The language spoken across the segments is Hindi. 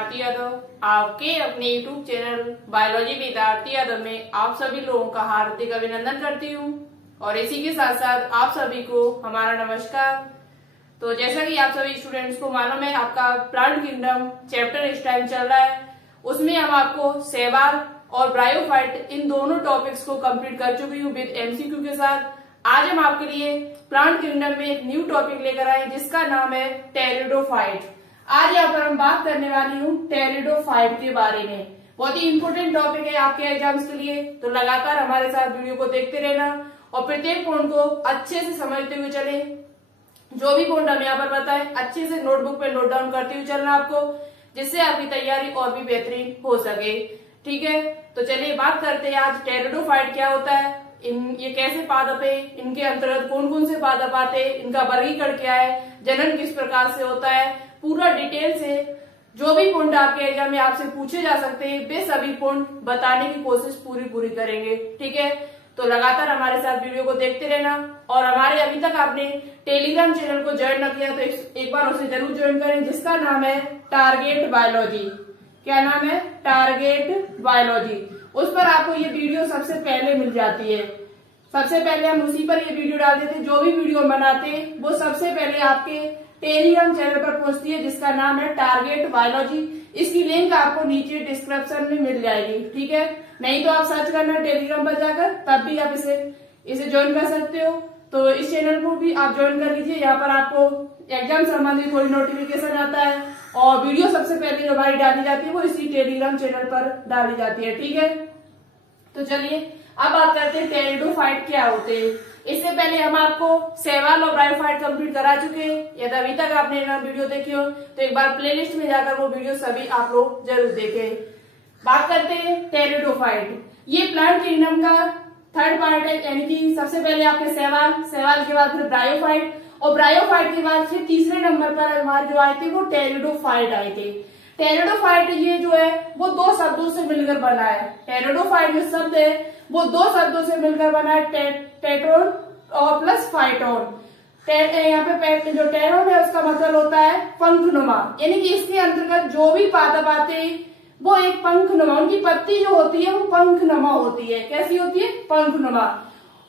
आरती यादव, आपके अपने YouTube channel biology with Aarti Yadav में आप सभी लोगों का हार्दिक अभिनंदन करती हूँ और इसी के साथ साथ आप सभी को हमारा नमस्कार। तो जैसा कि आप सभी स्टूडेंट्स को मालूम है, आपका प्लांट किंगडम चैप्टर इस टाइम चल रहा है, उसमें हम आपको शैवाल और ब्रायोफाइट इन दोनों टॉपिक्स को कंप्लीट कर चुकी हूँ विद एमसीक्यू के साथ। आज हम आपके लिए प्लांट किंगडम में एक न्यू टॉपिक लेकर आए जिसका नाम है टेरिडोफाइट। आज यहाँ पर हम बात करने वाली हूँ टेरिडोफाइट के बारे में। बहुत ही इंपॉर्टेंट टॉपिक है आपके एग्जाम्स के लिए, तो लगातार हमारे साथ वीडियो को देखते रहना और प्रत्येक पॉइंट को अच्छे से समझते हुए चले। जो भी पॉइंट हम यहाँ पर बताएं अच्छे से नोटबुक पे नोट डाउन करते हुए चलना आपको, जिससे आपकी तैयारी और भी बेहतरीन हो सके। ठीक है, तो चलिए बात करते हैं आज टेरिडोफाइट क्या होता है, ये कैसे पादप है, इनके अंतर्गत कौन कौन से पादप आते हैं, इनका वर्गीकरण क्या है, जनन किस प्रकार से होता है, पूरा डिटेल से जो भी पॉइंट आपके एग्जाम में आपसे पूछे जा सकते हैं वे सभी पॉइंट बताने की कोशिश पूरी करेंगे। ठीक है, तो लगातार हमारे साथ वीडियो को देखते रहना और हमारे अभी तक आपने टेलीग्राम चैनल को ज्वाइन न किया तो एक बार उसे जरूर ज्वाइन करें, जिसका नाम है टारगेट बायोलॉजी। क्या नाम है? Target biology. उस पर आपको ये वीडियो सबसे पहले मिल जाती है। सबसे पहले हम उसी पर ये वीडियो डाल देते हैं, जो भी वीडियो बनाते हैं वो सबसे पहले आपके टेलीग्राम चैनल पर पहुंचती है, जिसका नाम है टारगेट बायोलॉजी। इसकी लिंक आपको नीचे डिस्क्रिप्शन में मिल जाएगी। ठीक है, नहीं तो आप सर्च करना टेलीग्राम पर जाकर, तब भी आप इसे ज्वाइन कर सकते हो। तो इस चैनल को भी आप ज्वाइन कर लीजिए। यहाँ पर आपको एग्जाम संबंधित कोई नोटिफिकेशन आता है और वीडियो सबसे पहले जो हमारी डाली जाती है वो इसी टेलीग्राम चैनल पर डाली जाती है। ठीक है, तो चलिए अब बात करते हैं टेरिडोफाइट क्या होते हैं। इससे पहले हम आपको शैवाल और ब्रायोफाइट कंप्लीट करा चुके हैं। यदि अभी तक आपने वीडियो देखी हो तो एक बार प्लेलिस्ट में जाकर वो वीडियो सभी आप लोग जरूर देखें। बात करते हैं टेरिडोफाइट। ये प्लांट किंगडम का थर्ड पार्ट है, यानी कि सबसे पहले आपके शैवाल के बाद फिर ब्रायोफाइट और ब्रायोफाइट के बाद फिर तीसरे नंबर पर हमारे जो आए थे वो टेरिडोफाइट आए थे। टेरिडोफाइट ये जो है वो दो शब्दों से मिलकर बना है। टेरिडोफाइट जो शब्द है वो दो शब्दों से मिलकर बना है, टेट्रोन और प्लस फाइटोन। यहाँ पे जो टेरोन है उसका मतलब होता है पंखनुमा, यानी कि इसके अंतर्गत जो भी पादप आते हैं वो एक पंखनुमा, उनकी पत्ती जो होती है वो पंखनुमा होती है। कैसी होती है? पंखनुमा।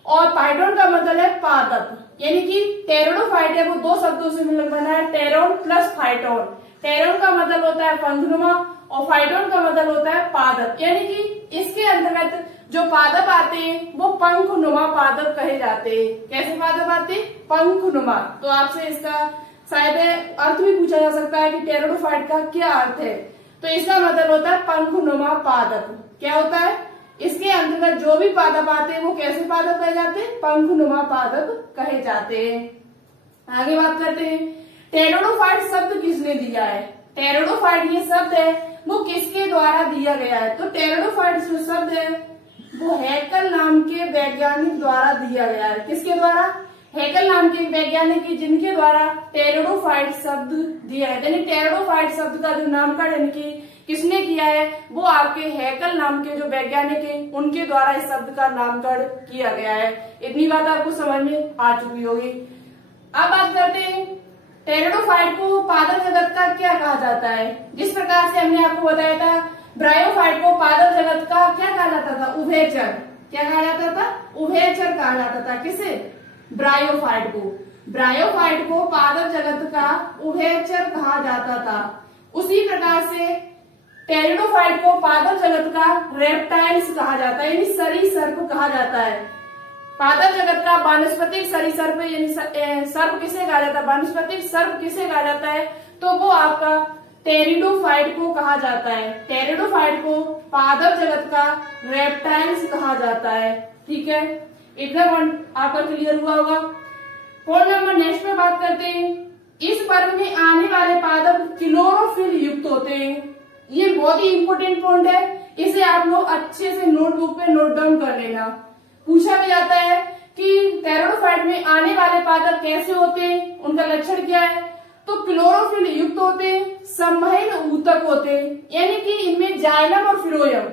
और फाइटोन का मतलब है पादप, यानी कि टेरिडोफाइट है वो दो शब्दों से मिलकर बना है, टेरोन प्लस फाइटोन। टेरोन का मतलब होता है पंखनुमा और फाइटोन का मतलब होता है पादप, यानी कि इसके अंतर्गत जो पादप आते हैं वो पंखनुमा पादप कहे जाते हैं। कैसे पादप आते हैं? पंखनुमा। तो आपसे इसका शायद अर्थ भी पूछा जा सकता है कि टेरिडोफाइट का क्या अर्थ है, तो इसका मतलब होता है पंखनुमा पादप। क्या होता है? इसके अंतर्गत जो भी पादप आते हैं वो कैसे पादप कहे जाते हैं? पंखनुमा पादप कहे जाते हैं। आगे बात करते हैं टेरिडोफाइट शब्द किसने दिया है। टेरिडोफाइट ये शब्द है वो किसके द्वारा दिया गया है? तो टेरिडोफाइट जो शब्द है वो हैकल नाम के वैज्ञानिक द्वारा दिया गया है। किसके द्वारा? हैकल नाम के वैज्ञानिक की, जिनके द्वारा टेरिडोफाइट शब्द दिया है। यानी टेरिडोफाइट शब्द का जो नामकरण किसने किया है वो आपके हैकल नाम के जो वैज्ञानिक है उनके द्वारा इस शब्द का नामकरण किया गया है। इतनी बात आपको समझ में आ चुकी होगी। अब बात करते हैं टेरिडोफाइट को पादप जगत का क्या कहा जाता है। जिस प्रकार से हमने आपको बताया था ब्रायोफाइट को पादप जगत का क्या कहा जाता था? उभयचर। क्या कहा जाता था? उभयचर कहा जाता था। किसे? ब्रायोफाइट को। ब्रायोफाइट को पादप जगत का उभयचर कहा जाता था। उसी प्रकार से टेरिडोफाइट को पादप जगत का रेप्टाइल्स कहा जाता है, यानी सरीसृप कहा जाता है। पादप जगत का वानस्पतिक सरीसृप, यानी सर्प किसे कहा जाता है? वानस्पतिक सर्प किसे कहा जाता है? तो वो आपका टेरिडोफाइट को कहा जाता है। टेरिडोफाइट को पादप जगत का रेप्टाइल्स कहा जाता है। ठीक है, इतना पॉइंट आपका क्लियर हुआ होगा। पॉइंट नंबर नेक्स्ट पे बात करते हैं। इस वर्ग में आने वाले पादप क्लोरोफिल युक्त होते हैं। ये बहुत ही इंपोर्टेंट पॉइंट है, इसे आप लोग अच्छे से नोटबुक पे नोट डाउन कर लेना। पूछा भी जाता है कि टेरिडोफाइट में आने वाले पादप कैसे होते हैं, उनका लक्षण क्या है? तो क्लोरोफिल युक्त होते हैं, समहीन ऊतक होते हैं, यानी कि इनमें जाइलम और फिलोयम,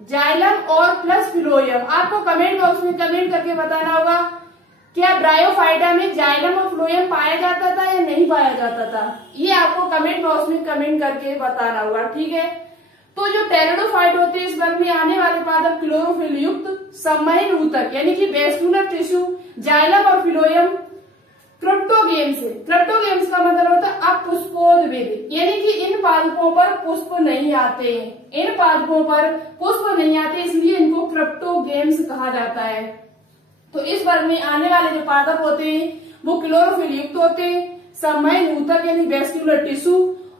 जाइलम और प्लस फिलोयम। आपको कमेंट बॉक्स में कमेंट करके बताना होगा क्या ब्रायोफाइटा में जाइलम और फ्लोएम पाया जाता था या नहीं पाया जाता था? ये आपको कमेंट बॉक्स में कमेंट करके बताना होगा, ठीक है। तो जो टेरिडोफाइट होते हैं इस वर्ग में आने वाले पादप क्लोरोफिल युक्त समयन ऊतक यानी कि वेस्कुलर टिश्यू, जाइलम और फ्लोएम क्रिप्टोगेम्स है। क्रिप्टोगेम्स का मतलब होता है अपुष्पोद्भिद, यानी कि इन पादपों पर पुष्प नहीं आते, इन पादपों पर पुष्प नहीं आते, इसलिए इनको क्रिप्टोगेम्स कहा जाता है। तो इस वर्ग में आने वाले जो पादप होते हैं वो क्लोरोफिल युक्त होते हैं, समयन ऊतक यानी वेस्कुलर टिश्यू,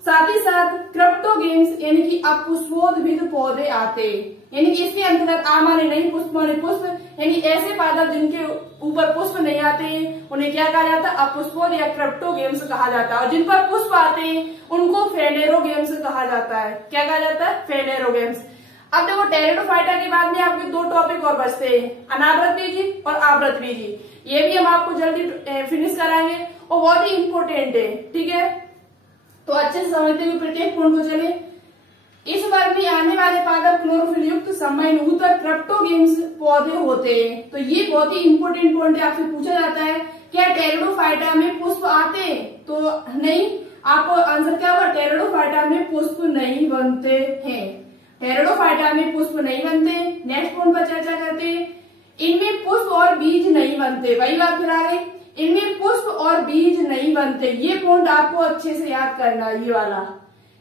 साथ ही साथ क्रिप्टोगेम्स यानी कि अपुष्पोद्भिद पौधे आते हैं, यानी कि इसके अंतर्गत आ माने नहीं, पुष्प माने पुष्प, यानी ऐसे पादप जिनके ऊपर पुष्प नहीं आते हैं उन्हें क्या कहा जाता है? अपुष्पोद या क्रिप्टोगेम्स कहा जाता है। और जिन पर पुष्प आते हैं उनको फेनेरोगेम्स कहा जाता है। क्या कहा जाता है? फेनेरोगेम्स। अब देखो टेरिडोफाइटा के बाद में आपके दो टॉपिक और बचते हैं, अनावृत बीजी और आवृत बीजी। ये भी हम आपको जल्दी फिनिश कराएंगे और बहुत ही इंपॉर्टेंट है, ठीक है। तो अच्छे से समझते हुए प्रत्येक पॉइंट को चले। इस वर्ग में आने वाले पादप क्लोरोफिल युक्त समयन ऊतक क्रिप्टोगेम्स पौधे होते हैं। तो ये बहुत ही इंपॉर्टेंट पॉइंट आपसे पूछा जाता है, क्या टेरिडोफाइटा में पुष्प आते हैं? तो नहीं, आपको आंसर क्या होगा? टेरिडोफाइटा में पुष्प नहीं बनते हैं, टेरिडोफाइटा में पुष्प नहीं बनते। नेक्स्ट पॉइंट पर चर्चा करते हैं, इनमें पुष्प और बीज नहीं बनते। वही बात फिर आ गई, इनमें पुष्प और बीज नहीं बनते। ये पॉइंट आपको अच्छे से याद करना, ये वाला।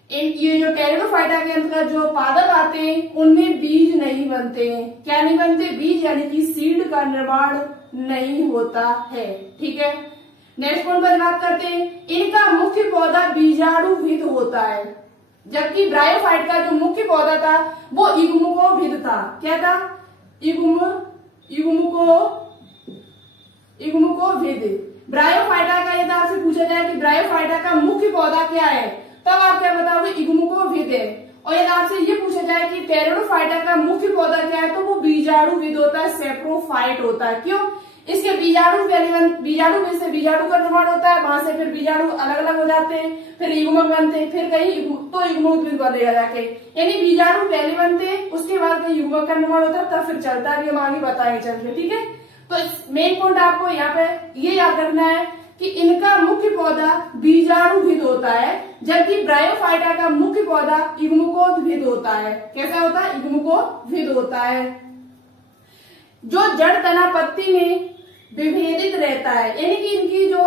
ये जो टेरिडोफाइटा के अंतर्गत जो पादप आते हैं उनमें बीज नहीं बनते हैं। क्या नहीं बनते? बीज यानी कि सीड का निर्माण नहीं होता है, ठीक है। नेक्स्ट पॉइंट पर बात करते हैं, इनका मुख्य पौधा बीजाणुभिद होता है, जबकि ब्रायोफाइट का जो मुख्य पौधा था वो युग्मकोभिद था। क्या था? युग्मकोभिद। ब्रायोफाइटा का यदि आपसे पूछा जाए कि ब्रायोफाइटा का मुख्य पौधा क्या है, तब आप क्या बताओगे? युग्मकोभिद है। और यदि आपसे ये पूछा जाए कि टेरिडोफाइटा का मुख्य पौधा क्या है, तो वो बीजाणुविद होता है, सेप्रोफाइट होता है। क्यों? इसके बीजाणु में से बीजाणु का निर्माण होता है, वहां से फिर बीजाणु अलग अलग हो जाते हैं, फिर युग्मक बनते हैं, फिर कहीं तो युग्मोद्भिद बनेगा जाके, यानी बीजाणु पहले बनते हैं, उसके बाद कहीं युग्मक का निर्माण होता है, तब फिर चलता है। हम आगे बताएंगे चल के, ठीक है। तो मेन पॉइंट आपको यहाँ पे ये याद रखना है कि इनका मुख्य पौधा बीजाणुभिद होता है, जबकि ब्रायोफाइटा का मुख्य पौधा युग्मकोद्भिद होता है। कैसा होता है? युग्मकोद्भिद होता है। जो जड़ तना पत्ती में विभेदित रहता है, यानी कि इनकी जो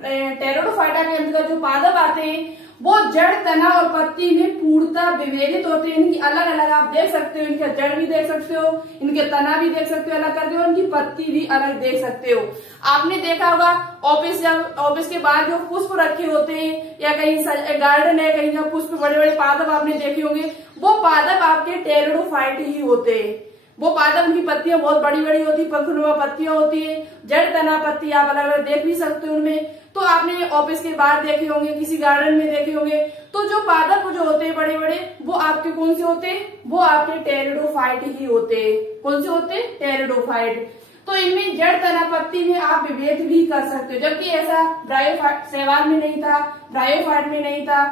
टेरिडोफाइटा के अंतर्गत जो पादप आते हैं वो जड़, तना और पत्ती में पूर्णतः विभेदित होते हैं। इनकी अलग अलग आप देख सकते हो, इनके जड़ भी देख सकते हो, इनके तना भी देख सकते हो अलग करके, और इनकी पत्ती भी अलग देख सकते हो। आपने देखा होगा ऑफिस के बाद जो पुष्प रखे होते हैं या कहीं गार्डन है, कहीं जो पुष्प बड़े बड़े पादप आपने देखे होंगे, वो पादप आपके टेरिडोफाइट ही होते हैं। वो पादप, उनकी पत्तियां बहुत बड़ी बड़ी होती है, पंखुड़वा पत्तियां होती है, जड़, तना, पत्ती आप अलग अलग देख भी सकते हो उनमें। तो आपने ऑफिस के बाहर देखे होंगे, किसी गार्डन में देखे होंगे। तो जो पादप जो होते हैं बड़े बड़े, वो आपके कौन से होते हैं? वो आपके टेरिडोफाइट ही होते हैं। कौन से होते हैं? टेरिडोफाइट। तो इनमें जड़, तना, पत्ती में आप विभेद भी कर सकते हो, जबकि ऐसा ब्रायोफाइट, शैवाल में नहीं था, ब्रायोफाइट में नहीं था।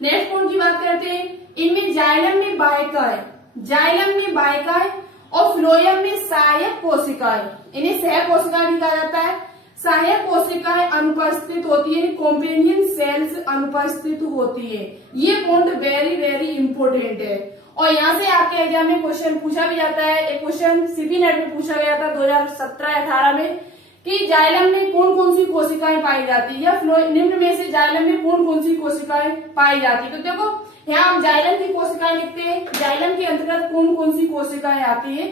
नेक्स्ट पॉइंट की बात करते हैं, इनमें जाइलम में बाह्यकाएं, जाइलम में बाह्यकाएं और फ्लोएम में सहायक कोशिकाएं, इन्हें सहायक कोशिकाएं भी कहा जाता है। सहायक कोशिकाएं अनुपस्थित होती है, कॉम्पेनियन सेल्स अनुपस्थित होती है। ये पॉइंट वेरी वेरी इंपोर्टेंट है, और यहाँ से आपके एग्जाम में क्वेश्चन पूछा भी जाता है। एक क्वेश्चन सीपी नेट में पूछा गया था 2017-18 में कि जाइलम में कौन कौन सी कोशिकाएं पाई जाती है, या निम्न में से जाइलम में कौन कौन सी कोशिकाएं पाई जाती है। तो देखो यहाँ हम जाइलम की कोशिकाएं लिखते हैं, जाइलम के अंतर्गत कौन कौन सी कोशिकाएं आती है।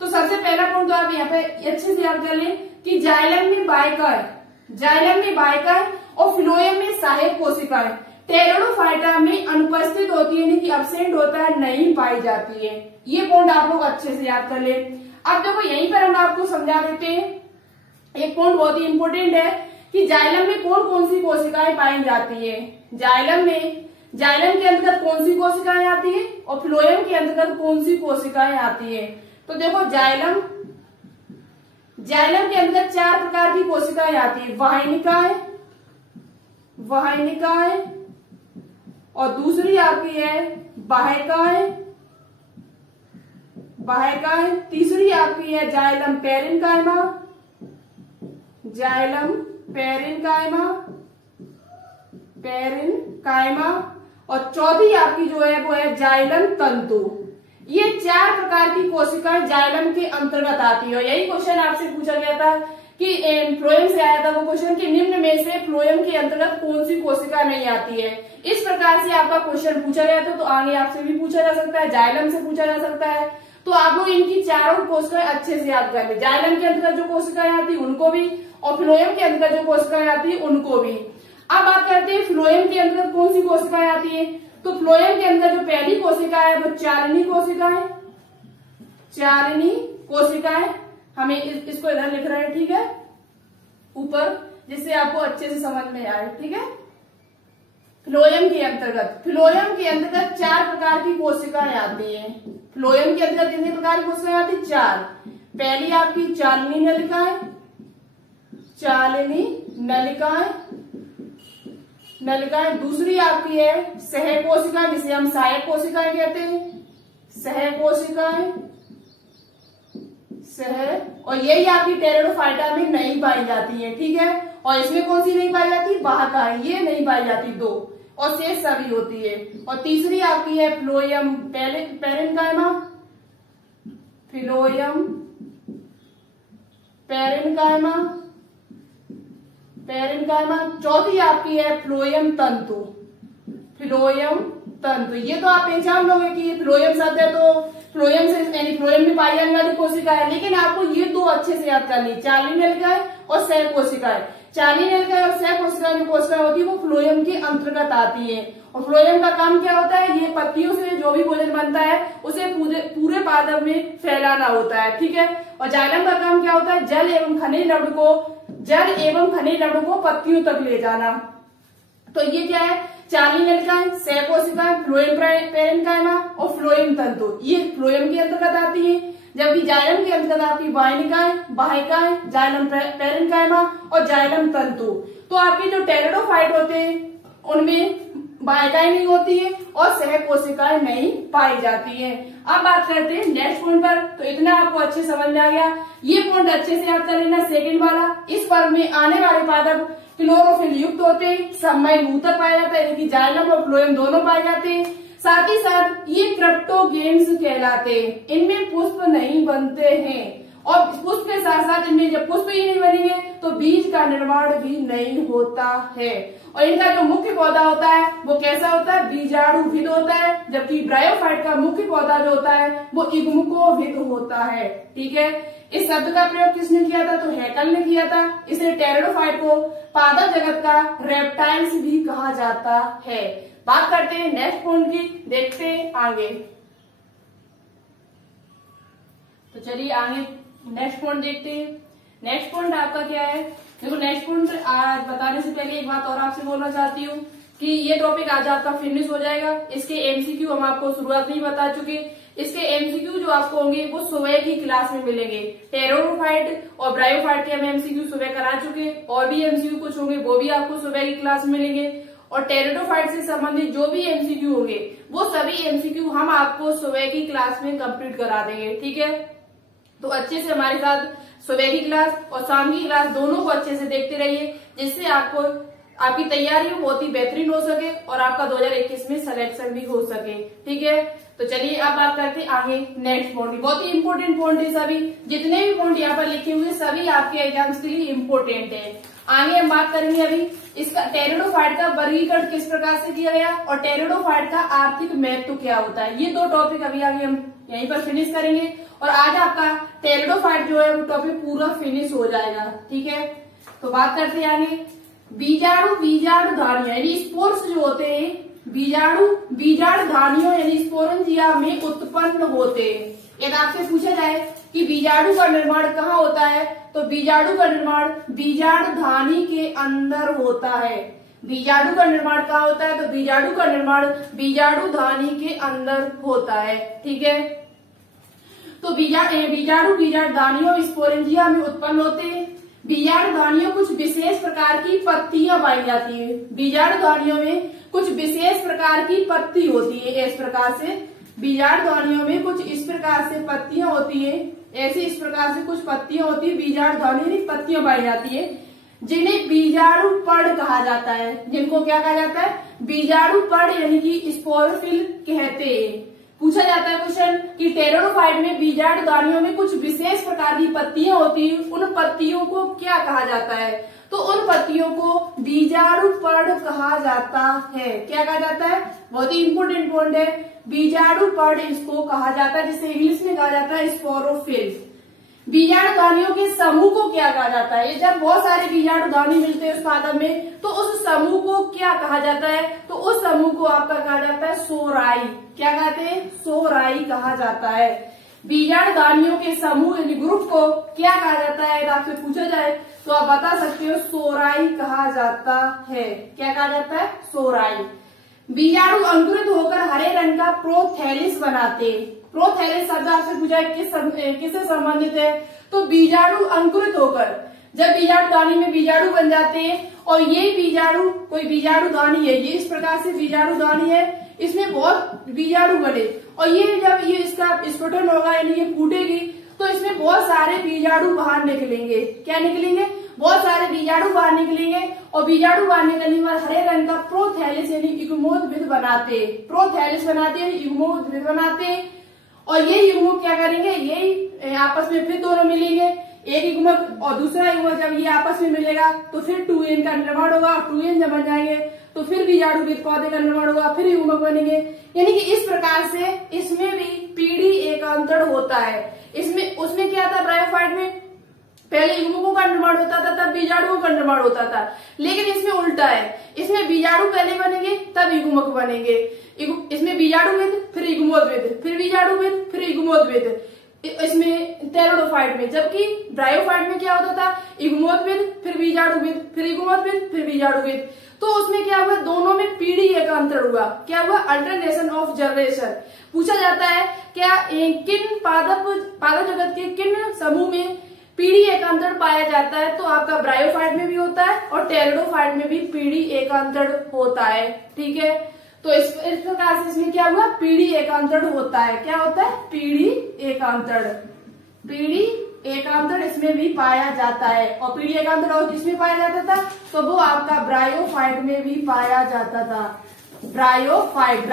तो सबसे पहला पॉइंट तो आप यहाँ पे अच्छे से याद कर लें कि जाइलम में बाह्यकाएं, जाइलम में बाह्यकाएं और फ्लोएम में सहायक कोशिकाएं टेरिडोफाइटा में अनुपस्थित होती है, यानी कि अब्सेंट होता है, नहीं पाई जाती है। ये पॉइंट आप लोग अच्छे से याद कर ले। अब देखो यहीं पर हम आपको समझा देते हैं, एक पॉइंट बहुत ही इंपॉर्टेंट है कि जाइलम में कौन कौन सी कोशिकाएं पाई जाती है। जाइलम के अंतर्गत कौन सी कोशिकाएं आती है और फ्लोएम के अंतर्गत कौन सी कोशिकाएं आती है। तो देखो जाइलम के अंदर 4 प्रकार की कोशिकाएं आती है, वाहिनिकाएं, और दूसरी आपकी है बाह्यकाएं, तीसरी आपकी है जाइलम पैरेन्काइमा, जाइलम पेरेन्काइमा और चौथी आपकी जो है वो है जाइलम तंतु। ये 4 प्रकार की कोशिकाएं जाइलम के अंतर्गत आती है। यही क्वेश्चन आपसे पूछा गया था कि फ्लोएम से आया था वो क्वेश्चन कि निम्न में से फ्लोएम के अंतर्गत कौन सी कोशिका नहीं आती है। इस प्रकार से आपका क्वेश्चन पूछा गया था, तो आगे आपसे भी पूछा जा सकता है, जाइलम से पूछा जा सकता है। तो आप लोग इनकी चारों कोशिकाएं अच्छे से याद कर ले। जाइलम के अंतर्गत जो कोशिकाएं आती उनको भी और फ्लोएम के अंतर्गत जो कोशिकाएं आती उनको भी। अब बात करते हैं फ्लोएम के अंतर्गत कौन सी कोशिकाएं आती है। तो फ्लोएम के अंदर जो पहली कोशिका है वो चालनी कोशिकाएं हमें इसको इधर लिख रहे हैं, ठीक है, ऊपर, जिससे आपको अच्छे से समझ में आए, ठीक है। फ्लोएम के अंतर्गत 4 प्रकार की कोशिकाएं आती हैं। फ्लोएम के अंतर्गत कितने प्रकार की कोशिकाएं आती है? 4। पहली आपकी चालनी नलिकाएं, दूसरी आपकी है सहकोशिकाएं, जिसे हम सहायक कोशिकाएं कहते हैं, और यही आपकी टेरिडोफाइटा में नहीं पाई जाती है, ठीक है। और इसमें कौन सी नहीं पाई जाती? वाहकाएं, ये नहीं पाई जाती 2, और शेष सभी होती है। और तीसरी आपकी है फ्लोएम पेरेन्काइमा, चौथी आपकी है फ्लोएम तंतु। ये तो आप पहचान लोगे कि फ्लोएम शब्द है तो फ्लोएम से यानी फ्लोएम में पाई जाने वाली कोशिका है, लेकिन आपको ये 2 अच्छे से याद करनी, चालनी नलिकाएं और सहकोशिकाएं। चालनी नलिकाएं और सहकोशिकाएं जो कोशिकाएं होती है वो फ्लोएम के अंतर्गत आती है। और फ्लोएम का काम क्या होता है? ये पत्तियों से जो भी भोजन बनता है उसे पूरे पादप में फैलाना होता है, ठीक है। और जाइलम का काम क्या होता है? जल एवं खनिज लवण को पत्तियों तक ले जाना। तो ये क्या है? चालनी नलिकाएं, सहकोशिकाएं, फ्लोएम पेरेन्काइमा और फ्लोएम तंतु, ये फ्लोएम के अंतर्गत आती है। जबकि जाइलम के अंतर्गत आपकी वाहिकाएं, जाइलम पेरेन्काइमा और जाइलम तंतु। तो आपके जो टेरिडोफाइट होते हैं उनमें वाहिकाएं नहीं होती है और सहकोशिकाएं नहीं पाई जाती है। अब बात करते हैं नेक्स्ट पॉइंट पर। तो इतना आपको अच्छे समझ में आ गया, ये पॉइंट अच्छे से याद कर लेना। सेकंड वाला, इस वर्ग में आने वाले पादप क्लोरोफिल युक्त होते हैं, समय ऊतक पाया जाता है, यानी कि जाइलम और फ्लोएम दोनों पाए जाते हैं। साथ ही साथ ये क्रिप्टोगेम्स कहलाते हैं, इनमें पुष्प नहीं बनते हैं, और पुष्प के साथ साथ इनमें जब पुष्प ही नहीं बनेंगे तो बीज का निर्माण भी नहीं होता है। और इनका जो मुख्य पौधा होता है वो कैसा होता है? बीजाणुविद होता है, जबकि ब्रायोफाइट का मुख्य पौधा जो होता है वो इग्मुकोविद होता है, ठीक है। इस शब्द का प्रयोग किसने किया था? तो हैकल ने किया था। इसलिए टेरिडोफाइट को पादप जगत का रेप्टाइल्स भी कहा जाता है। बात करते हैं नेक्स्ट पॉइंट की, देखते हैं आगे। तो चलिए आगे नेक्स्ट पॉइंट देखते हैं। नेक्स्ट पॉइंट आपका क्या है? देखो, नेक्स्ट पॉइंट आज बताने से पहले एक बात और आपसे बोलना चाहती हूँ कि ये टॉपिक आज आपका फिनिश हो जाएगा। इसके एमसीक्यू हम आपको शुरुआत में ही बता चुके। इसके एमसीक्यू जो आपको होंगे वो सुबह की क्लास में मिलेंगे। टेरिडोफाइट और ब्रायोफाइट के हम एमसीक्यू सुबह करा चुके, और भी एमसीक्यू कुछ होंगे वो भी आपको सुबह की क्लास में मिलेंगे। और टेरिडोफाइट से संबंधित जो भी एमसीक्यू होंगे वो सभी एमसीक्यू हम आपको सुबह की क्लास में कंप्लीट करा देंगे, ठीक है। तो अच्छे से हमारे साथ सुबह की क्लास और शाम की क्लास दोनों को अच्छे से देखते रहिए, जिससे आपको आपकी तैयारी बहुत ही बेहतरीन हो सके और आपका 2021 में सिलेक्शन भी हो सके, ठीक है। तो चलिए अब बात करते हैं आगे नेक्स्ट पॉइंट। बहुत ही इंपोर्टेंट पॉइंट है, सभी जितने भी पॉइंट यहाँ पर लिखे हुए सभी आपके एग्जाम्स के लिए इम्पोर्टेंट है। आगे हम बात करेंगे अभी इसका टेरिडोफाइट का वर्गीकरण किस प्रकार से किया गया और टेरिडोफाइट का आर्थिक महत्व क्या होता है। ये 2 टॉपिक अभी आगे हम यहीं पर फिनिश करेंगे और आज आपका टेरिडोफाइट जो है वो टॉपिक पूरा फिनिश हो जाएगा, ठीक है। तो बात करते हैं आगे बीजाणुधारियों यानी स्पोर्स जो होते हैं, बीजाणुधारियों यानी स्पोरेंजिया में उत्पन्न होते हैं। यदि आपसे पूछा जाए कि बीजाणु का निर्माण कहाँ होता है, तो बीजाणु का निर्माण बीजाणुधानी के अंदर होता है। बीजाणु का निर्माण कहाँ होता है, तो बीजाणु का निर्माण बीजाणुधानी के अंदर होता है, ठीक है। तो बीजाणुधानियों स्पोरेंजिया में उत्पन्न होते हैं। बीजाणुधानियों कुछ विशेष प्रकार की पत्तियां पाई जाती है। बीजाणुधानियों में कुछ विशेष प्रकार की पत्ती होती है। इस प्रकार से बीजाणुधानियों में कुछ इस प्रकार से पत्तियां होती है, ऐसे इस प्रकार से कुछ पत्तियां होती है। बीजाणुधानी पत्तियां पाई जाती है। जिन्हें बीजाणु पर्ण कहा जाता है। जिनको क्या कहा जाता है? बीजाणु पर्ण यानी कि स्पोरोफिल कहते हैं। पूछा जाता है क्वेश्चन कि टेरिडोफाइट में बीजाणु दानियों में कुछ विशेष प्रकार की पत्तियां होती हैं, उन पत्तियों को क्या कहा जाता है? तो उन पत्तियों को बीजाणु पर्ण कहा जाता है। क्या कहा जाता है? बहुत ही इंपोर्टेंट पॉइंट है, बीजाणु पर्ण इसको कहा जाता है, जिसे इंग्लिश में कहा जाता है स्पोरोफिल। बीजाणु दानियों के समूह को क्या कहा जाता है? जब बहुत सारे बीजाणु दानी मिलते हैं उस पादप में, तो उस समूह को क्या कहा जाता है? तो उस समूह को आपका कहा जाता है सोराई। क्या कहते हैं? सोराई कहा जाता है। बीजाणु दानियों के समूह यानी ग्रुप को क्या कहा जाता है? आपसे पूछा जाए तो आप बता सकते हो सोराई कहा जाता है। क्या कहा जाता है? सोराई। बीजाणु अंकुरित होकर हरे रंग का प्रोथैलिस बनाते। प्रोथैलिस शब्द आपसे पूछा है किससे संबंधित है? तो बीजाणु अंकुरित होकर, जब बीजाणु दानी में बीजाणु बन जाते हैं और ये बीजाणु कोई बीजाणु दानी है, ये इस प्रकार से बीजाणु दानी है, इसमें बहुत बीजाणु बने और ये जब ये इसका स्फुटन होगा यानी ये फूटेगी तो इसमें बहुत सारे बीजाणु बाहर निकलेंगे। क्या निकलेंगे? बहुत सारे बीजाणु बाहर निकलेंगे और बीजाणु बाहर निकलने के बाद हरे रंग का प्रोथैलिस यानी युग्मोद्भिद बनाते। प्रोथैलिस बनाते हैं, युग्मोद्भिद बनाते हैं और ये युग्मक क्या करेंगे? ये आपस में फिर दोनों मिलेंगे, एक युग्मक और दूसरा युग्मक जब ये आपस में मिलेगा तो फिर 2n का निर्माण होगा। 2n जब बन जाएंगे तो फिर बीजाणुविद पौधे का निर्माण होगा, फिर युग्मक बनेंगे। यानी कि इस प्रकार से इसमें भी पीढ़ी एकांतर होता है। इसमें उसमें क्या था? ब्रायोफाइट में पहले युग्मकों का निर्माण होता था, तब बीजाणुओं का निर्माण होता था, लेकिन इसमें उल्टा है। इसमें बीजाणु पहले बनेंगे तब युग्मक बनेंगे। इसमें बीजाणुविद फिर युग्मोद्भिद, फिर बीजाणुविद फिर युग्मोद्भिद इसमें टेरिडोफाइट में। जबकि ब्रायोफाइट में क्या होता था? युग्मोद्भिद फिर बीजाणुविद फिर युग्मोद्भिद फिर बीजाणुविद। तो उसमें क्या हुआ? दोनों में पीढ़ी एकांतर हुआ। क्या हुआ? Alternation of generation. पूछा जाता है क्या किन पादप जगत के किन समूह में पीढ़ी एकांतर पाया जाता है? तो आपका ब्रायोफाइट में भी होता है और टेरिडोफाइट में भी पीढ़ी एकांतर होता है। ठीक है, तो इस प्रकार से इसमें क्या हुआ? पीढ़ी एकांतर होता है। क्या होता है? पीढ़ी एकांतर। पीढ़ी एकांतर इसमें भी पाया जाता है और पीढ़ी एकांतर और इसमें पाया जाता था तो वो आपका ब्रायोफाइट में भी पाया जाता था। ब्रायोफाइट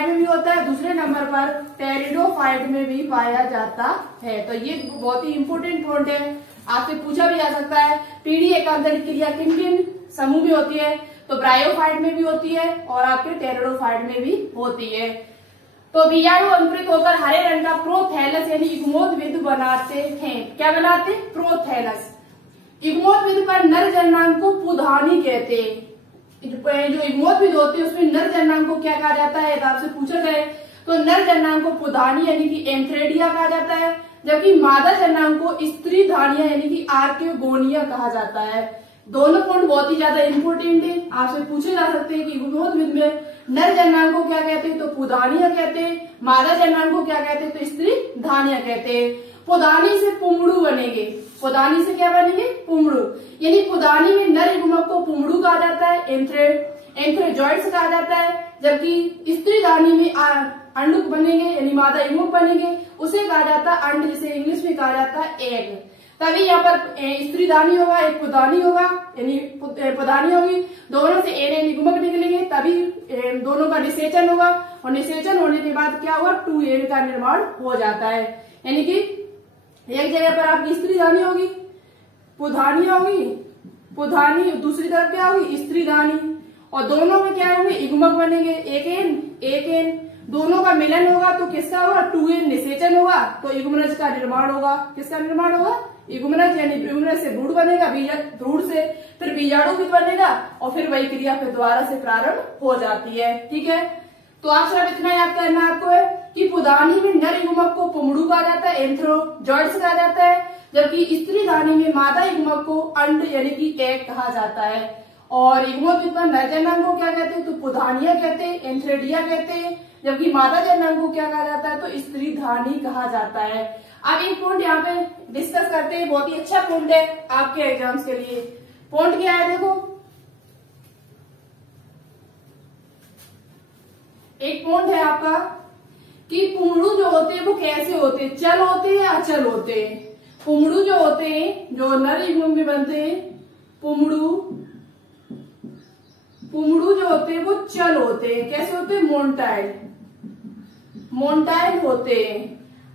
में भी होता है, दूसरे नंबर पर टेरिडोफाइट में भी पाया जाता है। तो ये बहुत ही इंपोर्टेंट पॉइंट है, आपसे पूछा भी जा सकता है पीढ़ी एकांतर की क्रिया किन किन समूह में होती है? तो ब्रायोफाइट में भी होती है और आपके टेरिडोफाइट में भी होती है। तो बीजाणु अंकुरित होकर हरे रंग का प्रोथैलस यानी युग्मोद्भिद बनाते हैं। क्या बनाते? प्रोथैलस। युग्मोद्भिद पर नर जननांग को पुधानी कहते हैं। जो युग्मोद्भिद होते हैं उसमें नर जननांग को क्या कहा जाता है? आपसे पूछा जाए तो नर जननांग को पुधानी यानी कि एंथ्रेडिया कहा जाता है, जबकि मादा जननांग को स्त्री धानिया यानी कि आर्केगोनिया कहा जाता है। दोनों पॉइंट बहुत ही ज्यादा इंपोर्टेंट है, आपसे पूछे जा सकते हैं कि युग्मोद्भिद में नर जननांग को क्या कहते हैं? तो पुधानिया कहते हैं। मादा जननांग को क्या कहते हैं? तो स्त्री धानिया कहते हैं। पुधानी से पुमड़ू बनेंगे। पुधानी से क्या बनेंगे? पुमड़ू। यानी पुधानी में नर युग्मक को पुमड़ू कहा जाता है, एंथ्रेजॉइड्स कहा जाता है, जबकि स्त्री धानी में अंडुक बनेंगे यानी मादा युग्मक बनेंगे, उसे कहा जाता है अंड, जिसे इंग्लिश में कहा जाता है एग। तभी यहाँ पर स्त्री दानी होगा, एक पुधानी होगा यानी पुधानी होगी, दोनों से एन युग्मक निकलेंगे, तभी दोनों का निषेचन होगा और निषेचन होने के बाद क्या होगा? 2n का निर्माण हो जाता है। यानी कि एक जगह पर आपकी स्त्री दानी होगी, पुधानी होगी, पुधानी, दूसरी तरफ क्या होगी? स्त्री दानी, और दोनों में क्या होंगे? युग्मक बनेंगे, एक एन, दोनों का मिलन होगा तो किसका होगा? 2n निषेचन होगा तो युग्मनज का निर्माण होगा। किसका निर्माण होगा? युग्मनज, यानी युग्मनज से भ्रूण बनेगा, भ्रूण से फिर बीजाणु भी बनेगा और फिर वही क्रिया फिर दोबारा से प्रारंभ हो जाती है। ठीक है, तो आप सिर्फ इतना याद करना आपको है कि पुधानी में नर युग्मक को पुमड़ू कहा जाता है, एंथ्रोजॉइड्स कहा जाता है, जबकि स्त्री धानी में मादा युग्मक को अंड यानी कि एग कहा जाता है। और युग्मोद्भिद पर नर जननांग को क्या कहते हैं? तो पुधानिया कहते हैं, एंथ्रेडिया कहते हैं, जबकि मादा जननांग को क्या कहा जाता है? तो स्त्री धानी कहा जाता है। अब एक पॉइंट यहाँ पे डिस्कस करते हैं, बहुत ही अच्छा पॉइंट है आपके एग्जाम्स के लिए। पॉइंट क्या है? देखो, एक पॉइंट है आपका कि पुमड़ू जो होते हैं वो कैसे होते हैं? चल होते हैं या अचल होते हैं? पुमड़ू जो होते हैं, जो नर युग्मक में बनते हैं, पुमड़ू, पुमड़ू जो होते हैं वो चल होते हैं। कैसे होते हैं? मोन्टाइल, मोन्टाइल होते हैं।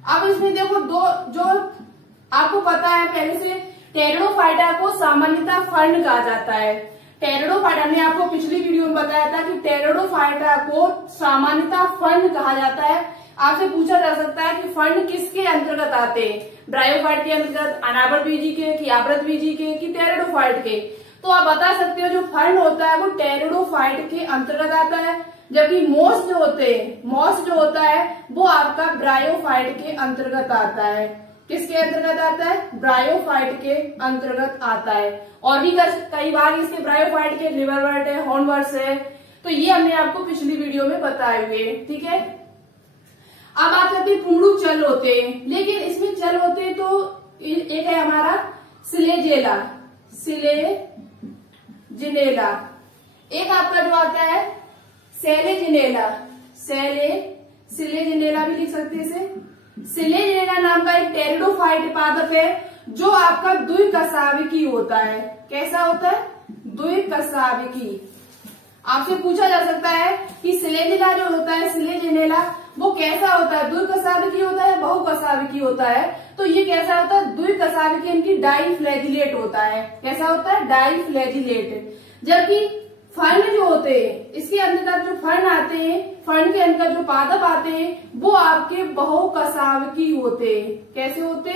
अब इसमें देखो दो, जो आपको पता है पहले से, टेरिडोफाइटा को सामान्यतः फर्न कहा जाता है। टेरिडोफाइटा, ने आपको पिछली वीडियो में बताया था कि टेरिडोफाइटा को सामान्यतः फर्न कहा जाता है। आपसे पूछा जा सकता है कि फर्न किसके अंतर्गत आते हैं, ब्रायोफाइट के अंतर्गत, अनावृत बीजी के, कि आवृत बीजी के, कि टेरिडोफाइट के। तो आप बता सकते हो जो फर्न होता है वो टेरिडोफाइट के अंतर्गत आता है, जबकि मॉस जो होते हैं, मॉस जो होता है वो आपका ब्रायोफाइट के अंतर्गत आता है। किसके अंतर्गत आता है? ब्रायोफाइट के अंतर्गत आता है। और भी कई बार इसके ब्रायोफाइट के लिवरवर्ट है, हॉर्नवर्ट्स है, तो ये हमने आपको पिछली वीडियो में बताए हुए। ठीक है, अब बात करते हैं पुमड़ू चल होते हैं, लेकिन इसमें चल होते हैं तो एक है हमारा सिलेजेला, सिलेजिनेला, एक आपका जो आता है सेलेजिनेला, सिलेजिनेला भी लिख सकते हैं इसे। सिलेजिनेला नाम का एक टेरिडोफाइट पादप है जो आपका द्विकशाविकी होता है। कैसा होता है? द्विकशाविकी। आपसे पूछा जा सकता है कि सिलेजिनेला जो होता है, सिलेजिनेला, वो कैसा होता है? द्विकशाविकी होता है, बहुकशाविकी होता है? तो ये कैसा होता है? द्विकशाविकी, इनकी डाइफ्लैजिलेट होता है। कैसा होता है? डाइफ्लैजिलेट। जबकि फर्न जो होते हैं, इसके अंतर्गत जो फर्न आते हैं, फर्न के अंदर जो पादप आते हैं वो आपके बहुकशाविकी होते हैं। कैसे होते?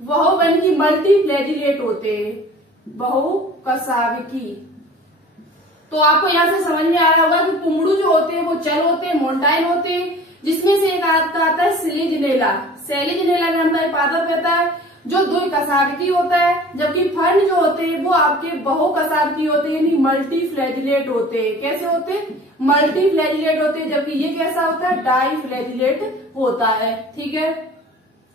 बहुवन की मल्टीफ्लैजिलेट होते हैं, बहुकशाविकी। तो आपको यहाँ से समझ में आ रहा होगा कि पुमड़ू जो होते हैं वो चल होते हैं, मोन्टाइल होते हैं, जिसमें से एक आता है सिलेजिनेला। सिलेजिनेला नाम का एक पादप रहता है जो द्विकशाविकी होता है, जबकि फर्न जो होते हैं वो आपके बहुकशाविकी होते हैं, यानी मल्टीफ्लैजिलेट होते हैं। कैसे होते हैं? मल्टीफ्लैजिलेट होते हैं, जबकि ये कैसा होता है? डाइफ्लैजिलेट होता है। ठीक है,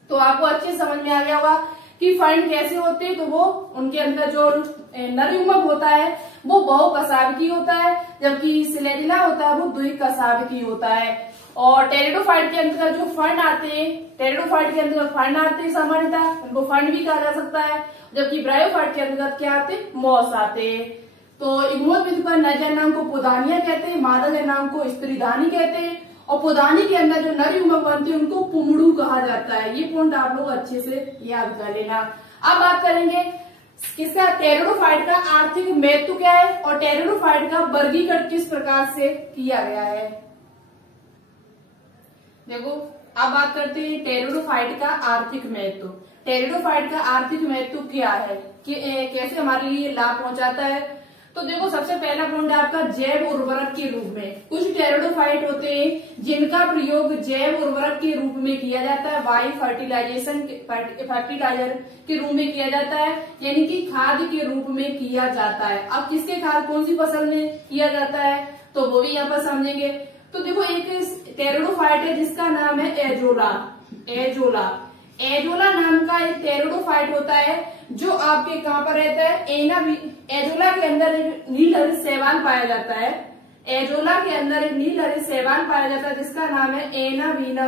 तो आपको अच्छे समझ में आ गया होगा कि फर्न कैसे होते हैं। तो वो उनके अंदर जो नरयुग्मक होता है वो बहुकशाविकी होता है, जबकि सिलेजिनेला होता है वो द्विकशाविकी होता है। और टेरिडोफाइट के अंतर्गत जो फर्न आते हैं, टेरिडोफाइट के अंतर्गत फर्न आते हैं, सामान्यतः उनको फर्न भी कहा जा सकता है, जबकि ब्रायोफाइट के अंतर्गत क्या आते हैं? मॉस आते हैं। तो इग्मोथ पर नर जन्म को पोदानिया कहते हैं, मादा जन्म को स्त्रीधानी कहते हैं, और पोदानी के अंदर जो नर युग्मक बनते हैं उनको पुमड़ू कहा जाता है। ये पॉइंट आप लोग अच्छे से याद कर लेना। अब बात करेंगे किसका? टेरिडोफाइट का आर्थिक महत्व क्या है और टेरिडोफाइट का वर्गीकरण किस प्रकार से किया गया है। देखो, अब बात करते हैं टेरिडोफाइट का आर्थिक महत्व। टेरिडोफाइट का आर्थिक महत्व क्या है, कि कैसे हमारे लिए लाभ पहुंचाता है। तो देखो, सबसे पहला पॉइंट है आपका जैव उर्वरक के रूप में। कुछ टेरिडोफाइट होते हैं जिनका प्रयोग जैव उर्वरक के रूप में किया जाता है, बाई फर्टिलाइजर के रूप में किया जाता है, यानी कि खाद के रूप में किया जाता है। अब किसके खाद कौन सी फसल में किया जाता है तो वो भी यहाँ पर समझेंगे। तो देखो, एक टेरिडोफाइट है जिसका नाम है एजोला। एजोला नाम का एक टेरिडोफाइट होता है जो आपके कहाँ पर रहता है? एजोला के अंदर एक नीलहरित शैवाल पाया जाता है। एजोला के अंदर एक नीलहरित शैवाल पाया जाता है जिसका नाम है एनाबीना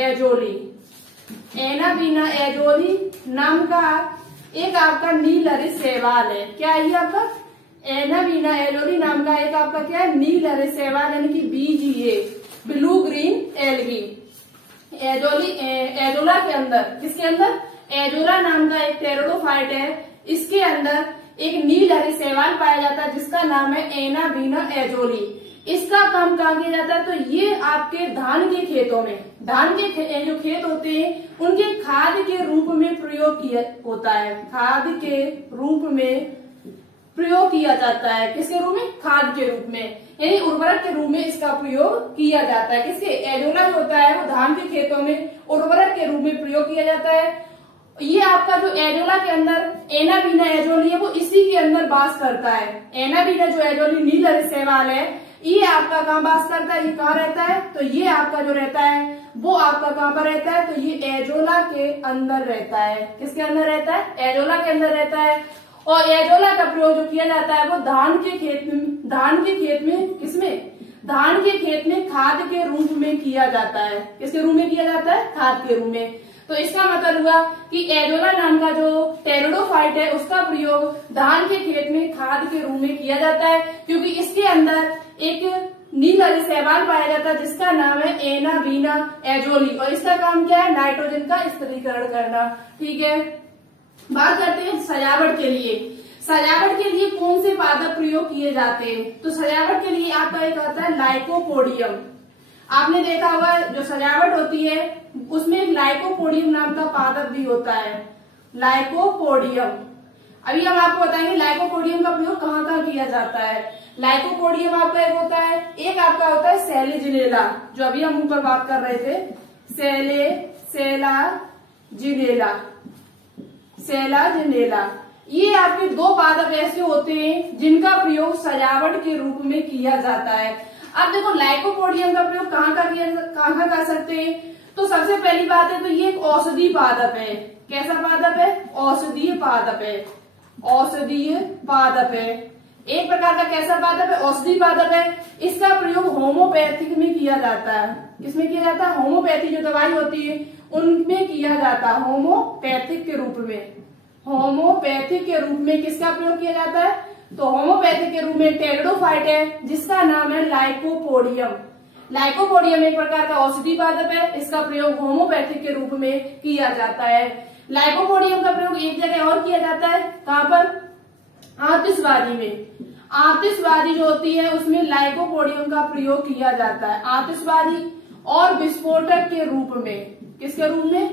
एजोली। एनाबीना एजोली नाम का एक आपका नीलहरित शैवाल है। क्या है ये आपका? एनाबीना एजोली नाम का एक आपका क्या है? नीलहरित शैवाल, यानी कि BGA, blue green algae. Azolla के अंदर, किसके अंदर? एजोला नाम का एक टेरिडोफाइट है, इसके अंदर एक नीलहरित शैवाल पाया जाता है जिसका नाम है एनाबीना एजोली। इसका काम कहाँ किया जाता है? तो ये आपके धान के खेतों में, धान के जो खेत होते हैं उनके खाद के रूप में प्रयोग किया होता है। खाद के रूप में प्रयोग किया जाता है। किसके रूप में? खाद के रूप में, यानी उर्वरक के रूप में इसका प्रयोग किया जाता है। किसके? एजोला जो होता है वो धान के खेतों में उर्वरक के रूप में प्रयोग किया जाता है। ये आपका जो एजोला के अंदर एनाबीना एजोली है वो इसी के अंदर वास करता है। एनाबीना जो एजोली नीलहरित शैवाल है, ये आपका कहाँ वास करता है? ये कहाँ रहता है? तो ये आपका जो रहता है वो आपका कहाँ पर रहता है? तो ये एजोला के अंदर रहता है। किसके अंदर रहता है? एजोला के अंदर रहता है। और एजोला का प्रयोग जो किया जाता है वो धान के खेत में किसमें? धान के खेत में खाद के रूप में किया जाता है। किसके रूप में किया जाता है? खाद के रूप में। तो इसका मतलब हुआ कि एजोला नाम का जो टेरिडोफाइट है उसका प्रयोग धान के खेत में खाद के रूप में किया जाता है, क्योंकि इसके अंदर एक नीला शैवाल पाया जाता है जिसका नाम है एनाबीना एजोली, और इसका काम क्या है, नाइट्रोजन का स्थिरीकरण करना। ठीक है, बात करते हैं सजावट के लिए। सजावट के लिए कौन से पादप प्रयोग किए जाते हैं? तो सजावट के लिए आपका एक आता है लाइकोपोडियम। आपने देखा होगा जो सजावट होती है उसमें एक लाइकोपोडियम नाम का पादप भी होता है, लाइकोपोडियम। अभी हम आपको बताएंगे लाइकोपोडियम का प्रयोग कहाँ कहाँ किया जाता है। लाइकोपोडियम आपका एक होता है, एक आपका होता है सेलेजिनेला, जो अभी हम ऊपर बात कर रहे थे, सेलाजिनेला। ये आपके दो पादप ऐसे होते हैं जिनका प्रयोग सजावट के रूप में किया जाता है। अब देखो लाइकोपोडियम का प्रयोग कहाँ कर सकते हैं? तो सबसे पहली बात है तो ये एक औषधीय पादप है। कैसा पादप है? औषधीय पादप है। औषधीय पादप है, एक प्रकार का कैसा पादप है? औषधीय पादप है। इसका प्रयोग होम्योपैथिक में किया जाता है। किसमें किया जाता है? होम्योपैथी जो दवाई होती है उनमें किया जाता है, होम्योपैथिक के रूप में। होम्योपैथिक के रूप में किसका प्रयोग किया जाता है? तो होम्योपैथिक के रूप में टेरिडोफाइट है जिसका नाम है लाइकोपोडियम। लाइकोपोडियम एक प्रकार का औषधीय पादप है, इसका प्रयोग होम्योपैथिक के रूप में किया जाता है। लाइकोपोडियम का प्रयोग एक जगह और किया जाता है, कहाँ पर? आतिशबाजी में। आतिशबाजी जो होती है उसमें लाइकोपोडियम का प्रयोग किया जाता है, आतिशबाजी और विस्फोटक के रूप में। किसके रूप में?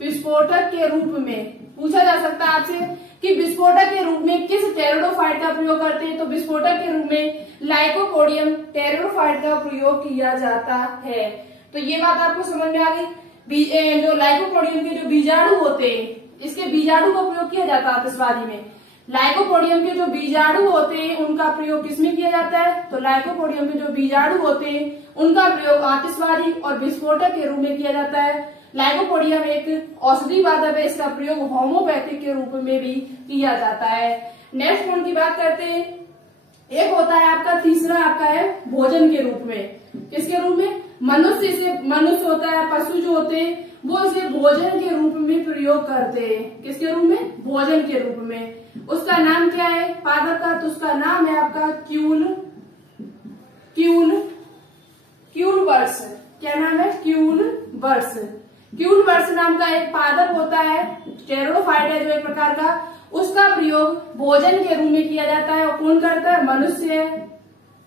विस्फोटक के रूप में। पूछा जा सकता है आपसे कि विस्फोटक के रूप में किस टेरिडोफाइट का प्रयोग करते हैं? तो विस्फोटक के रूप में लाइकोपोडियम टेरिडोफाइट का प्रयोग किया जाता है। तो ये बात आपको समझ में आ गई। जो लाइकोपोडियम के जो बीजाणु होते हैं, इसके बीजाणु का प्रयोग किया जाता है आतिशबाजी में। लाइकोपोडियम के जो बीजाणु होते हैं उनका प्रयोग किसमें किया जाता है? तो लाइकोपोडियम के जो बीजाणु होते हैं उनका प्रयोग आतिशबाजी और विस्फोटक के रूप में किया जाता है। लाइकोपोडियम एक औषधीय पादप है, इसका प्रयोग होम्योपैथिक के रूप में भी किया जाता है। नेक्स्ट पॉइंट की बात करते हैं, एक होता है आपका तीसरा आपका है भोजन के रूप में। किसके रूप में? मनुष्य होता है, पशु जो होते हैं वो इसे भोजन के रूप में प्रयोग करते हैं। किसके रूप में? भोजन के रूप में। उसका नाम क्या है पादप का? तो उसका नाम है आपका क्यूलवर्स। क्या नाम है? क्यूलवर्स। क्यूलवर्स नाम का एक पादप होता है, टेरिडोफाइट है जो एक प्रकार का, उसका प्रयोग भोजन के रूप में किया जाता है। और कौन करता है? मनुष्य है,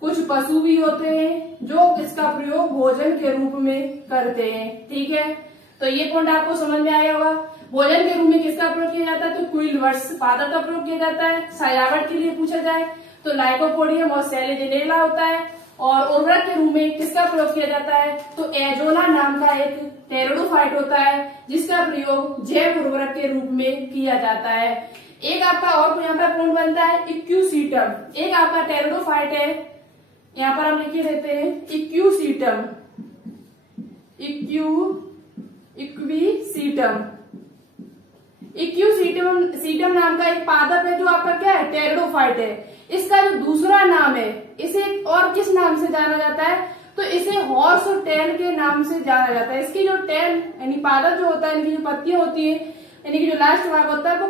कुछ पशु भी होते हैं जो इसका प्रयोग भोजन के रूप में करते हैं। ठीक है, तो ये पॉइंट आपको समझ में आया होगा। भोजन के रूप में किसका प्रयोग किया जाता है? तो क्यूलवर्स पादप का प्रयोग किया जाता है। सजावट के लिए पूछा जाए तो लाइकोपोडियम और सेलेजिनेला होता है। और उर्वरक के रूप में किसका प्रयोग किया जाता है? तो एजोला नाम का एक टेरिडोफाइट होता है जिसका प्रयोग जैव उर्वरक के रूप में किया जाता है। एक आपका और यहाँ पर पॉइंट बनता है इक्यूसीटम। एक आपका टेरिडोफाइट है, यहाँ पर हम लिखे रहते हैं इक्यूसीटम। इक्यूसीटम नाम का एक पादप है जो आपका क्या है? टेरिडोफाइट है। इसका जो दूसरा नाम है इसे और किस नाम से जाना जाता है? तो इसे हॉर्स टेल के नाम से जाना जाता है। इसकी जो टेल यानी पादप जो होता है, इनकी जो पत्तियां होती है, यानी कि जो लास्ट भाग होता है वो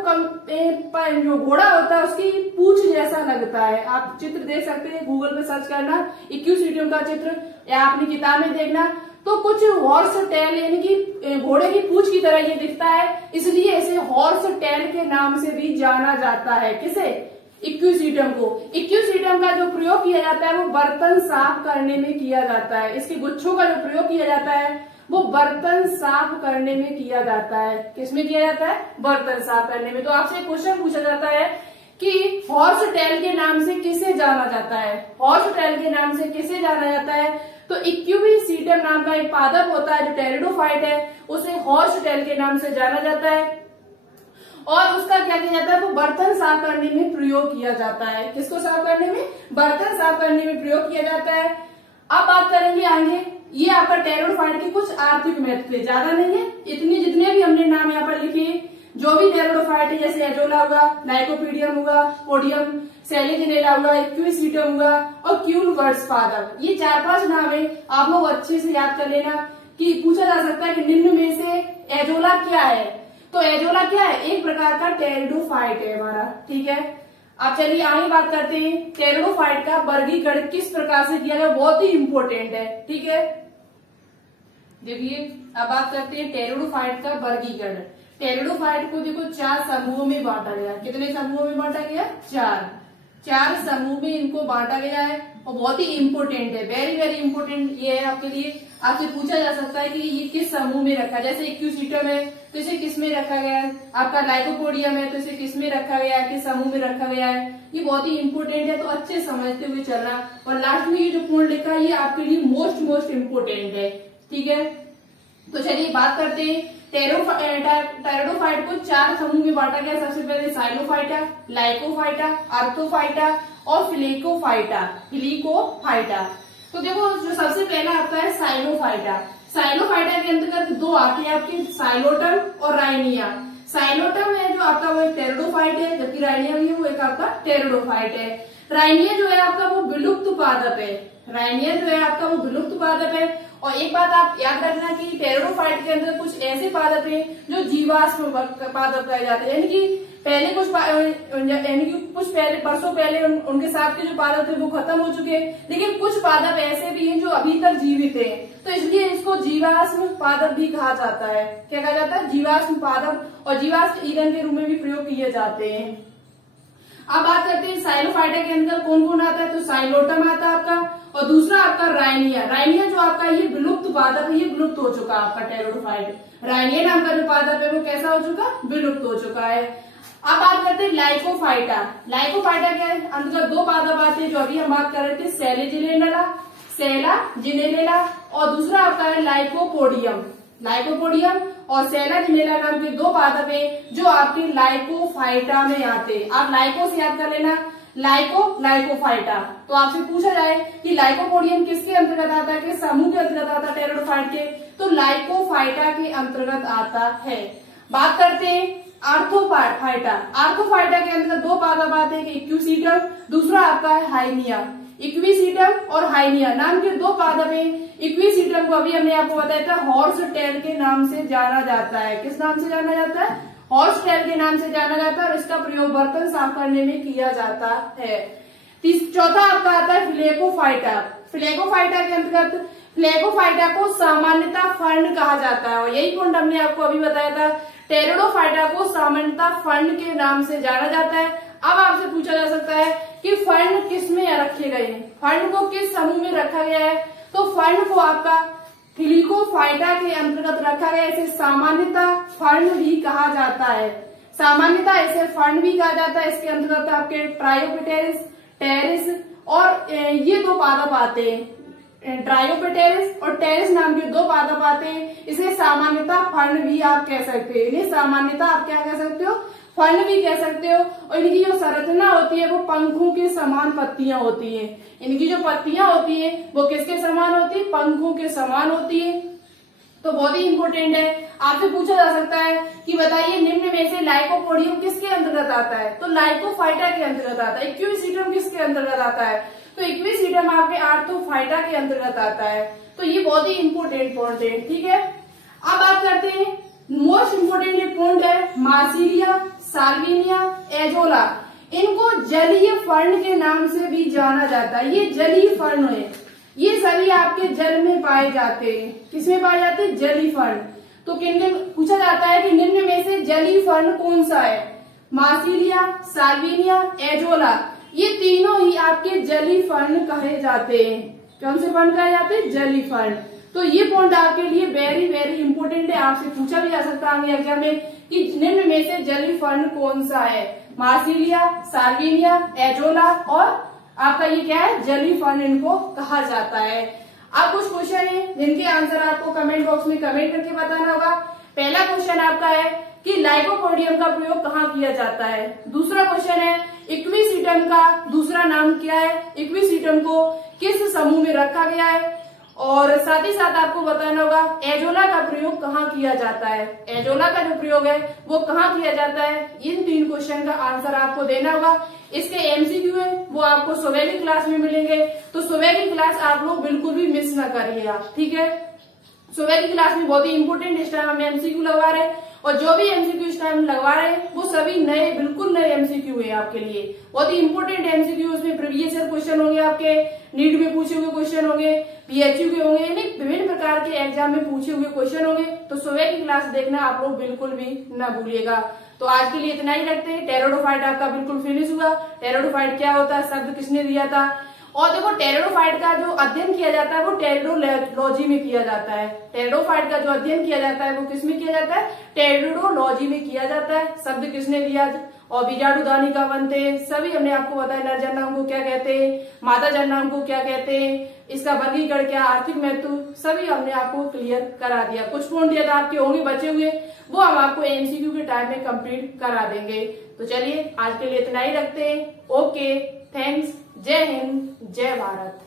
जो घोड़ा होता है उसकी पूंछ जैसा लगता है। आप चित्र देख सकते हैं, गूगल पे सर्च करना इक्यूसीटम का चित्र या अपनी किताब में देखना, तो कुछ हॉर्स टेल यानी कि घोड़े की पूंछ की तरह ये दिखता है, इसलिए इसे हॉर्स टेल के नाम से भी जाना जाता है। किसे? इक्यूसीटम को। इक्यूसीटम का जो प्रयोग किया जाता है वो बर्तन साफ करने में किया जाता है। इसके गुच्छों का जो प्रयोग किया जाता है वो बर्तन साफ करने में किया जाता है। किसमें किया जाता है? बर्तन साफ करने में। तो आपसे क्वेश्चन पूछा जाता है कि हॉर्स टेल के नाम से किसे जाना जाता है? हॉर्स टेल के नाम से किसे जाना जाता है? तो इक्यूसीटम नाम का एक पादप होता है जो टेरिडोफाइट है, उसे हॉर्स टेल के नाम से जाना जाता है। और उसका क्या किया जाता है? वो बर्तन साफ करने में प्रयोग किया जाता है। किसको साफ करने में? बर्तन साफ करने में प्रयोग किया जाता है। अब बात करेंगे आगे, ये आपका टेरिडोफाइट की कुछ आर्थिक महत्व, ज्यादा नहीं है, इतने जितने भी हमने नाम यहाँ पर लिखे, जो भी टेरिडोफाइट है जैसे एजोला होगा, लाइकोपोडियम होगा, पोडियम, सेलेजिनेला होगा, इक्यूसीटम होगा और क्यूलवर्स पादप, ये 4-5 नाम है, आप लोग अच्छे से याद कर लेना। कि पूछा जा सकता है कि निम्न में से एजोला क्या है। तो एजोला क्या है, एक प्रकार का टेरिडोफाइट है हमारा, ठीक है। अब चलिए आगे बात करते हैं, टेरिडोफाइट का वर्गीकरण किस प्रकार से किया गया, बहुत ही इंपॉर्टेंट है, ठीक है। देखिए अब बात करते हैं टेरिडोफाइट का वर्गीकरण। टेरिडोफाइट को देखो 4 समूहों में बांटा गया। कितने समूहों में बांटा गया, 4 समूह में इनको बांटा गया है और बहुत ही इंपॉर्टेंट है, वेरी वेरी इंपॉर्टेंट ये है आपके लिए। आपसे पूछा जा सकता है कि ये किस समूह में रखा है, जैसे इक्यूसीटम है तो इसे किस में रखा गया है, आपका लाइकोपोडियम है तो इसे किस में रखा गया है, किस समूह में रखा गया है, ये बहुत ही इंपॉर्टेंट है, तो अच्छे समझते हुए चलना। और लास्ट में ये जो पूर्ण लिखा है ये आपके लिए मोस्ट इंपॉर्टेंट है, ठीक है। तो चलिए बात करते हैं टेरिडोफाइट को 4 समूह में बांटा गया। सबसे पहले साइलोफाइटा, लाइकोफाइटा, आर्थोफाइटा और फिलिकोफाइटा। तो देखो जो सबसे पहला आपका है साइलोफाइटा। साइलोफाइटा के अंतर्गत 2 आते हैं आपके, साइलोटम और राइनिया। साइलोटम है जो आपका वो एक टेरिडोफाइट है, जबकि राइनिया भी वो एक आपका टेरिडोफाइट है। राइनिया जो है आपका वो विलुप्त पादप है। और एक बात आप याद रखना कि टेरिडोफाइट के अंदर कुछ ऐसे पादप हैं जो जीवाश्म पादप कहे जाते हैं, यानी कि पहले कुछ वर्षों पहले उनके साथ के जो पादप थे वो खत्म हो चुके हैं, लेकिन कुछ पादप ऐसे भी हैं जो अभी तक जीवित हैं, तो इसलिए इसको जीवाश्म पादप भी कहा जाता है। क्या कहा जाता है, जीवाश्म पादप, और जीवाश्म ईंधन के रूप में भी प्रयोग किए जाते हैं। अब बात करते हैं साइलोफाइटा के अंदर कौन कौन आता है, तो साइलोटम आता है आपका, और दूसरा आपका राइनिया जो आपका ये विलुप्त पादप है, ये विलुप्त हो चुका आपका टेरिडोफाइट। राइनिया नाम का जो पादप है वो कैसा हो चुका, विलुप्त हो चुका है। अब बात करते हैं लाइकोफाइटा के अंतर्गत 2 पादप आते हैं जो अभी हम बात कर रहे थे, सेला जिनेलेला, और दूसरा आपका है लाइकोपोडियम और सेला जिनेला नाम के 2 पादप है जो आपके लाइकोफाइटा में आते हैं। आप लाइको से याद कर लेना, लाइकोफाइटा। तो आपसे पूछा जाए कि लाइकोपोडियम किसके अंतर्गत आता है, किस समूह के अंतर्गत आता है टेरिडोफाइट के, तो लाइकोफाइटा के अंतर्गत आता है। बात करते हैं आर्थोफाइटा के अंतर्गत 2 पादप आते हैं, इक्यूसीटम, दूसरा आपका है हाइनिया। इक्वीसीटम और हाइनिया नाम के 2 पादप हैं। इक्वीसीटम को अभी हमने आपको बताया था हॉर्स टेल के नाम से जाना जाता है। किस नाम से जाना जाता है, हॉर्स टेल के नाम से जाना जाता है, और इसका प्रयोग बर्तन साफ करने में किया जाता है। चौथा आपका आता है फ्लेकोफाइटा के अंतर्गत फ्लेकोफाइटा को सामान्यतः फर्न कहा जाता है, और यही पॉइंट हमने आपको अभी बताया था, टेरिडोफाइटा को सामान्यतः फर्न के नाम से जाना जाता है। अब आपसे पूछा जा सकता है कि फर्न किस में रखे गए हैं, फर्न को किस समूह में रखा गया है, तो फर्न को आपका फिलिकोफाइटा के अंतर्गत रखा गया। इसे सामान्यतः फर्न भी कहा जाता है, इसके अंतर्गत आपके ट्रायोपिटेरिस, टेरिस और ये 2 पादप आते हैं, ट्रायोपिटेरिस और टेरिस नाम के 2 पादप आते हैं। इसे सामान्यतः फर्न भी आप कह सकते हैं, इन्हें सामान्यतः आप क्या कह सकते हो, फर्न भी कह सकते हो। और इनकी जो संरचना होती है वो पंखों के समान पत्तियां होती हैं। इनकी जो पत्तियां होती हैं वो किसके समान होती है, पंखों के समान होती है। तो बहुत ही इंपॉर्टेंट है, आपसे पूछा जा सकता है कि बताइए निम्न में से लाइकोपोडियम किसके अंतर्गत आता है, तो लाइकोफाइटा के अंतर्गत आता है। इक्विसीटम किसके अंतर्गत आता है, तो इक्विसीटम आपके आर्थोफाइटा के अंतर्गत आता है। तो ये बहुत ही इंपॉर्टेंट पॉइंट है, ठीक है। अब बात करते हैं मोस्ट इंपोर्टेंट पॉइंट है मार्सिलिया, साल्विनिया, एजोला। इनको जलीय फर्न के नाम से भी जाना जाता है। ये जलीय फर्न है, ये सभी आपके जल में पाए जाते हैं। किसमें पाए जाते हैं, जलीय फर्न। तो किन पूछा जाता है कि निम्न में से जलीय फर्न कौन सा है, मार्सिलिया, साल्विनिया, एजोला, ये तीनों ही आपके जलीय फर्न कहे जाते हैं। कौन से फर्न कहे जाते हैं, जलीय फर्न। तो ये पॉइंट आपके लिए वेरी वेरी इंपॉर्टेंट है, आपसे पूछा भी जा सकता है एग्जाम में कि निम्न में से जलीय फर्न कौन सा है, मार्सिलिया, साल्विनिया, एजोला और आपका ये क्या है, जलीय फर्न इनको कहा जाता है। अब कुछ क्वेश्चन है जिनके आंसर आपको कमेंट बॉक्स में कमेंट करके बताना होगा। पहला क्वेश्चन आपका है कि लाइकोपोडियम का प्रयोग कहाँ किया जाता है। दूसरा क्वेश्चन है इक्विसीटम का दूसरा नाम क्या है, इक्विसीटम को किस समूह में रखा गया है। और साथ ही साथ आपको बताना होगा एजोला का प्रयोग कहाँ किया जाता है, एजोला का जो प्रयोग है वो कहाँ किया जाता है। इन 3 क्वेश्चन का आंसर आपको देना होगा। इसके एमसीक्यू है वो आपको सुबह की क्लास में मिलेंगे, तो सुबह की क्लास आप लोग बिल्कुल भी मिस न करिएगा, ठीक है। सुबह की क्लास में बहुत ही इंपोर्टेंट इस टाइम हम एमसीक्यू लगवा रहे हैं, और जो भी एमसीक्यू इस टाइम लगवा रहे हैं वो सभी नए, बिल्कुल नए एमसीक्यू है आपके लिए। बहुत ही इंपोर्टेंट एमसीक्यू, उसमें प्रीवियस ईयर क्वेश्चन होंगे, आपके नीट में पूछे हुए क्वेश्चन होंगे, पीएचयू के होंगे, यानी विभिन्न प्रकार के एग्जाम में पूछे हुए क्वेश्चन होंगे। तो सुबह की क्लास देखना आप लोग बिल्कुल भी न भूलिएगा। तो आज के लिए इतना ही रखते हैं। टेरिडोफाइट आपका बिल्कुल फिनिश हुआ। टेरिडोफाइट क्या होता है, शब्द किसने दिया था, और देखो टेरिडोफाइट का जो अध्ययन किया जाता है वो टेरिडोलॉजी में किया जाता है। टेरिडोफाइट का जो अध्ययन किया जाता है वो किसमें किया जाता है, टेरिडोलॉजी में किया जाता है। शब्द किसने दिया, और बीजाणुधानी का बनते हैं, सभी हमने आपको बताया। नर जननांग को क्या कहते हैं, मादा जननांग को क्या कहते हैं, इसका वर्गीकरण क्या, आर्थिक महत्व, सभी हमने आपको क्लियर करा दिया। कुछ पॉइंट यदि आपके होंगे बचे हुए वो हम आपको एमसीक्यू के टाइम में कंप्लीट करा देंगे। तो चलिए आज के लिए इतना ही रखते हैं। ओके, थैंक्स, जय हिंद, जय भारत।